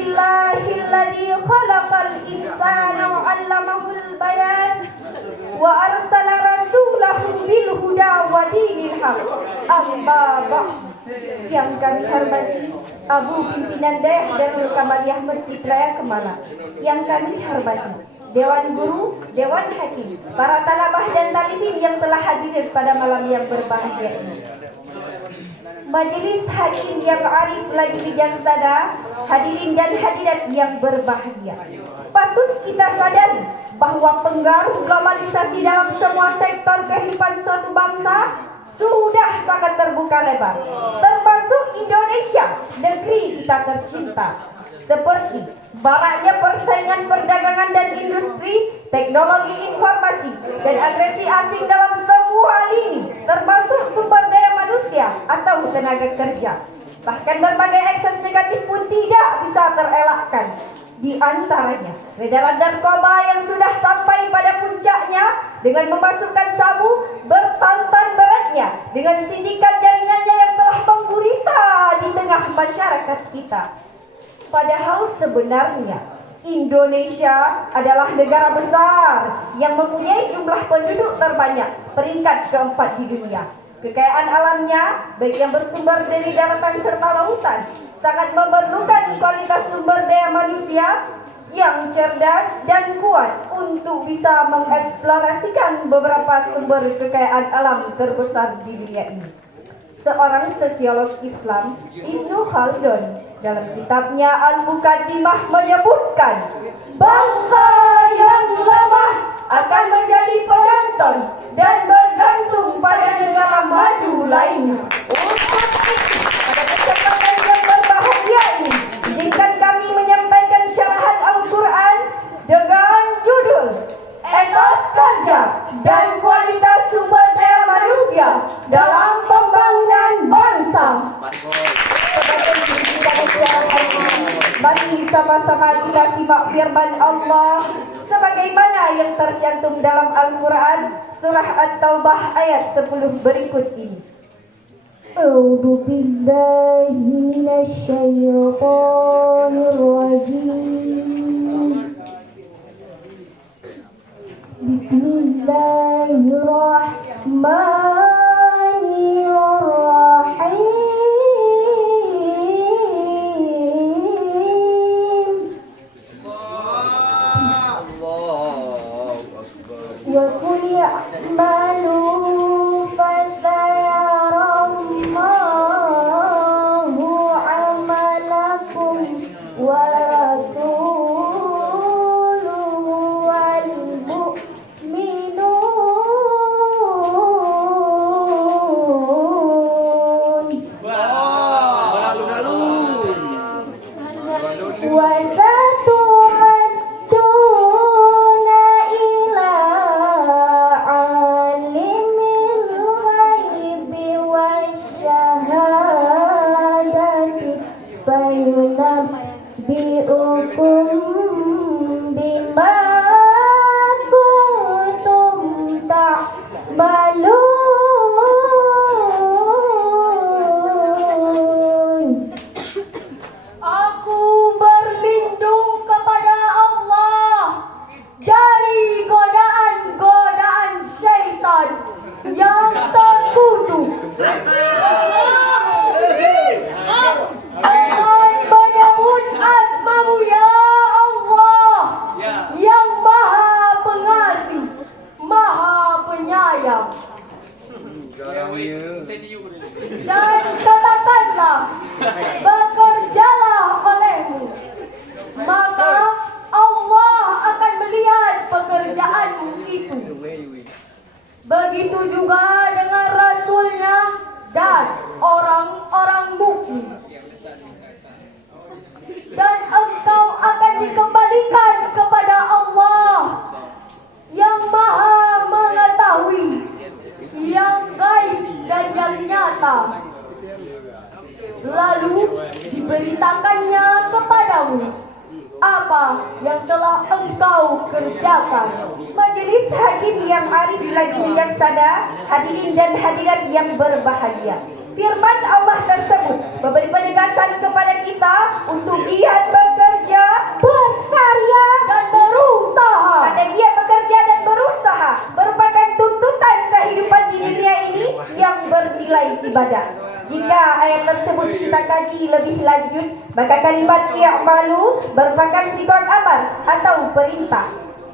Alhamdulillahilladzi khalaqal insana 'allamahul bayan wa arsala rasulahu bil huda wa dinil haq. Amma ba'd. Yang kami hormati Abu Pimpinan Dayak Darul Kamaliyah Masjid Raya Kemala, yang kami hormati Dewan Guru, Dewan Hakim, para talabah dan talibin yang telah hadir pada malam yang berbahagia ini. Majelis hakim yang arif lagi bijaksana, hadirin dan hadirat yang berbahagia. Patut kita sadari bahwa pengaruh globalisasi dalam semua sektor kehidupan suatu bangsa sudah sangat terbuka lebar, termasuk Indonesia, negeri kita tercinta. Seperti maraknya persaingan perdagangan dan industri, teknologi informasi, dan agresi asing dalam semua lini, termasuk sumber daya manusia atau tenaga kerja. Bahkan berbagai ekses negatif pun tidak bisa terelakkan. Di antaranya, peredaran narkoba yang sudah sampai pada puncaknya dengan memasukkan sabu bertantan beratnya dengan sindikat jaringannya yang telah menggurita di tengah masyarakat kita. Padahal sebenarnya Indonesia adalah negara besar yang mempunyai jumlah penduduk terbanyak, peringkat keempat di dunia. Kekayaan alamnya, baik yang bersumber dari daratan serta lautan, sangat memerlukan kualitas sumber daya manusia yang cerdas dan kuat untuk bisa mengeksplorasikan beberapa sumber kekayaan alam terbesar di dunia ini. Seorang sosiolog Islam, Ibnu Khaldun, dalam kitabnya Al-Muqaddimah menyebutkan, bangsa yang lemah akan menjadi penonton dan bergantung pada negara maju lainnya. Untuk itu, pada kesempatan yang berbahagia ini, izinkan kami menyampaikan syarahan Al-Quran dengan judul Etos Kerja dan Kualitas Sumber Daya Manusia dalam Pembangunan Bangsa. Mari sama-sama kita simak firman Allah sebagaimana yang tercantum dalam Al-Quran surah At-Taubah ayat 10 berikut ini. A'udzu billahi minasy syaithanir rajim. Bismillahirrahmanirrahim. Wa qul ya'malu fasayarallahu 'amalakum wa rasuluhu wal mu'minun wa saturadduna ila alimil ghaibi wasyahadati fayunabbi'ukum bima kuntum ta'malun. Aku berlindung kepada Allah dari godaan-godaan syaitan yang terkutuk. Dengan menyebut asmamu ya Allah yang maha pengasih, maha penyayang. Dan katakanlah, bekerjalah olehmu, maka Allah akan melihat pekerjaanmu itu. Begitu juga dengan Rasulnya dan orang-orang mukmin. Dan engkau akan dikembalikan kepada Allah yang maha mengetahui yang gaib dan yang nyata. Lalu diberitakannya kepadamu apa yang telah engkau kerjakan. Majelis hakim yang arif lagi bijaksana, hadirin dan hadirat yang berbahagia. Firman Allah tersebut memberi penegasan kepada kita untuk giat bekerja kalimat i'malu merupakan sifat amar atau perintah.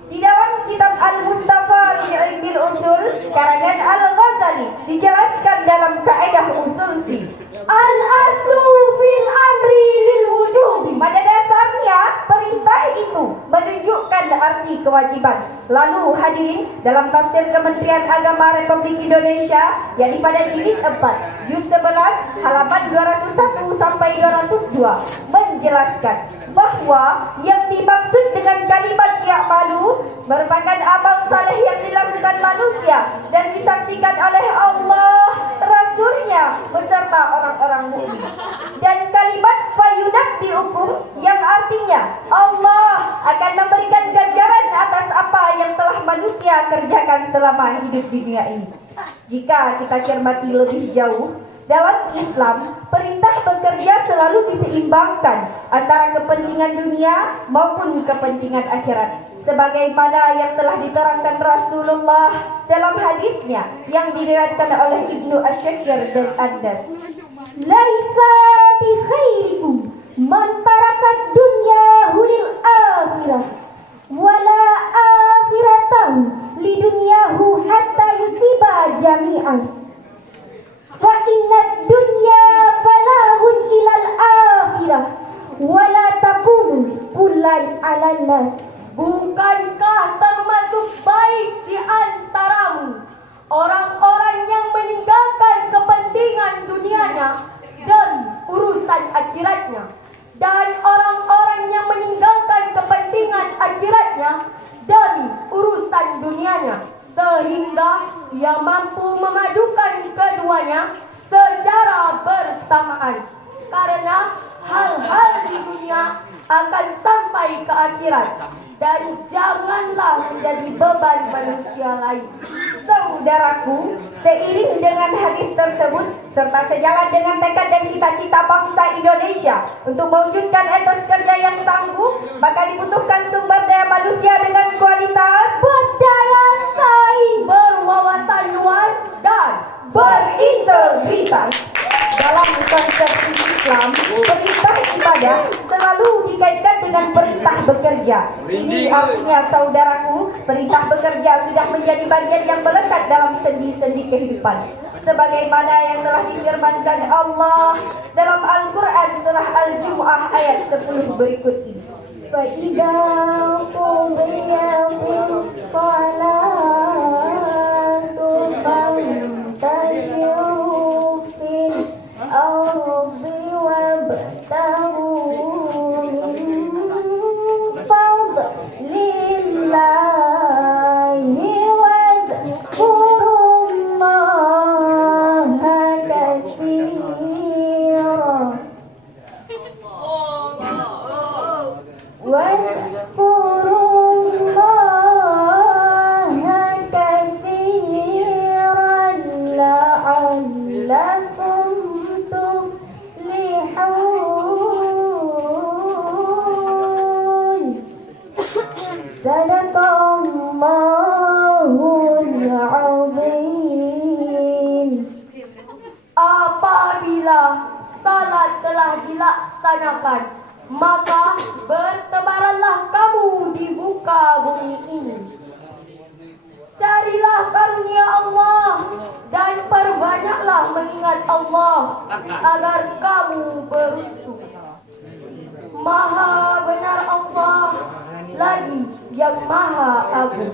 Di dalam kitab Al-Mustafa fi Ilmil Usul karangan Al-Ghazali dijelaskan dalam kaidah usul fi al-aslu fil amri lil wujub. Pada dasarnya perintah itu menunjukkan arti kewajiban. Lalu hadirin, dalam tafsir Kementerian Agama Republik Indonesia yakni pada jilid 4 juz 11 halaman 201 sampai 202 menjelaskan bahwa yang dimaksud dengan kalimat ya'malu merupakan amal saleh yang dilakukan manusia dan disaksikan oleh Allah, Rasulnya beserta orang-orang mukmin. Dan kalimat fayunabbi'ukum yang artinya Allah akan memberikan ganjaran atas apa yang telah manusia kerjakan selama hidup di dunia ini. Jika kita cermati lebih jauh, dalam Islam, perintah bekerja selalu diseimbangkan antara kepentingan dunia maupun kepentingan akhirat. Sebagaimana yang telah diterangkan Rasulullah dalam hadisnya yang diriwayatkan oleh Ibnu Asyakir dan Anas. Laisa bi khairikum man tarakat dunyahu lil akhirah wala akhiratahu li dunyahu hatta yusiba jami'an. Fa inna dunya balahun ilal akhirah wala takunu kullai alan nas. Bukankah termasuk baik di antaramu orang-orang yang meninggalkan kepentingan dunianya dan urusan akhiratnya, dan orang-orang yang meninggalkan kepentingan akhiratnya dan urusan dunianya, sehingga ia mampu memadukan keduanya secara bersamaan, karena hal-hal di dunia akan sampai ke akhirat dan janganlah menjadi beban manusia lain. Saudaraku, seiring dengan hadis tersebut serta sejalan dengan tekad dan cita-cita bangsa Indonesia untuk mewujudkan etos kerja yang tangguh, maka dibutuhkan sumber daya manusia dengan kualitas, berdaya saing, berwawasan luas, dan berintegritas. Dalam konsepsi Islam, perintah ibadah selalu dikaitkan dengan perintah bekerja. Ini artinya, saudaraku, perintah bekerja sudah menjadi bagian yang melekat dalam sendi-sendi kehidupan. Sebagaimana yang telah difirmankan Allah dalam Al-Quran surah Al-Jumu'ah ayat 10 berikut ini. فَإِذَا قُضِيَتِ الصَّلَاةُ فَانتَشِرُوا فِي الْأَرْضِ وَابْتَغُوا مِن فَضْلِ اللَّهِ وَاذْكُرُوا اللَّهَ كَثِيرًا لعلكم تفلحون. Sadaqallahul azim. Apabila salat telah dilaksanakan, maka bertebaranlah kamu di muka bumi ini. Carilah karunia Allah dan perbanyaklah mengingat Allah agar kamu beruntung. Maha benar Allah lagi yang maha agung.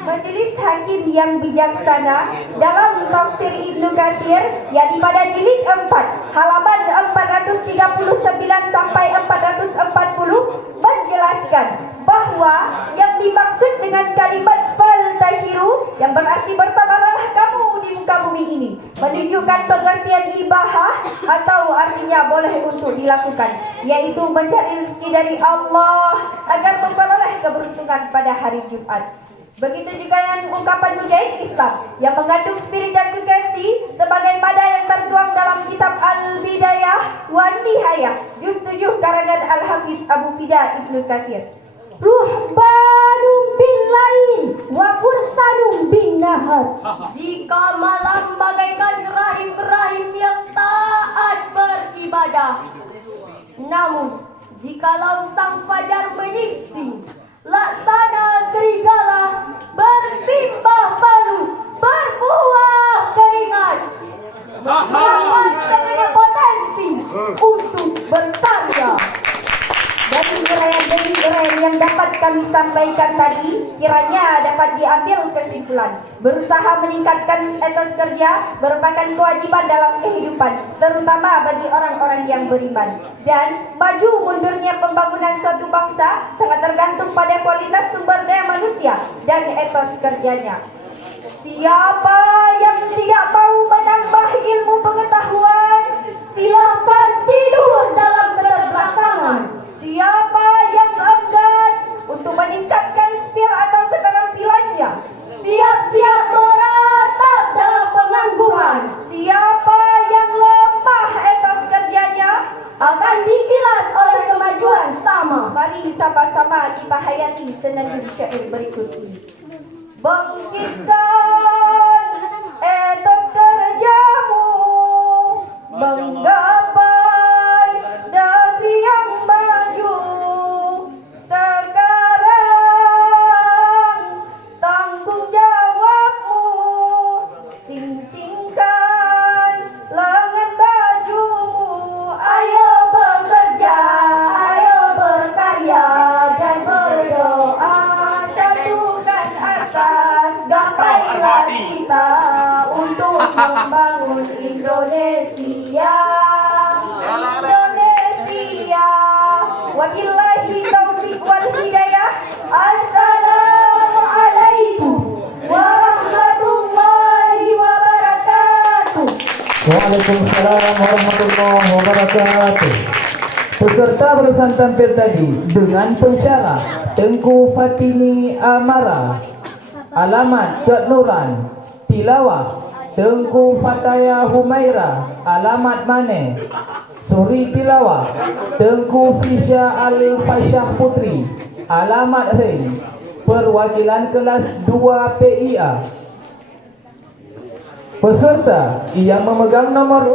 Majelis Hakim yang bijaksana dalam tafsir Ibnu Katsir yakni pada jilid 4 halaman 439 sampai 440 menjelaskan bahwa yang dimaksud dengan kalimat faltashiru yang berarti bertabarlah kamu di muka bumi ini menunjukkan pengertian ibahah atau artinya boleh untuk dilakukan, yaitu mencari rezeki dari Allah agar memperoleh keberuntungan pada hari Jumat. Begitu juga dengan ungkapan mujahid Islam yang mengandung spirit dan sugesti sebagaimana yang tertuang dalam kitab Al-Bidayah wan Nihayah juz 7 karangan Al-Hafiz Abu Fida Ibnu Katsir. Ruhbanum bil lail wa fursanum bin nahar. Jika malam bagaikan rahim-rahim yang taat beribadah, namun Jikalau sang fajar menyingsing, laksana serigala bersimbah palu, berbuah keringat, menunjukkan segala potensi untuk bertanda. Dari uraian yang dapat kami sampaikan tadi, kiranya dapat diambil kesimpulan. Berusaha meningkatkan etos kerja merupakan kewajiban dalam kehidupan, terutama bagi orang-orang yang beriman. Dan maju mundurnya pembangunan suatu bangsa sangat tergantung pada kualitas sumber daya manusia dan etos kerjanya. Siapa yang tidak mau menambah ilmu pengetahuan, silakan tidur dalam keterbelakangan. Siapa yang enggan untuk meningkatkan skill atau keterampilannya, siap-siap meratap dalam pengangguran. Siapa yang lemah etos kerjanya akan dikilas oleh kemajuan sama. Mari sama-sama kita hayati senandung syair berikut ini. Bangkitkan etos kerjamu, menggapai negeri yang maju. Sekarang tanggung jawabmu, sing-singkan lengan bajumu. Ayo bekerja, ayo berkarya dan berdoa, satukan asas, gapailah kita untuk membangun Indonesia. Wabillahi taufiq wal hidayah. Assalamualaikum warahmatullahi wabarakatuh. Waalaikumsalam warahmatullahi wabarakatuh. Peserta barusan tampil tadi dengan pensyarah Tengku Fatini Amara, alamat Cut Nuran, tilawah Tengku Fataya Humaira, alamat Mane. Suri tilawah Tengku Fisya Al-Fasyah Putri, alamat Ring, perwakilan kelas 2 PIA. Peserta yang memegang nomor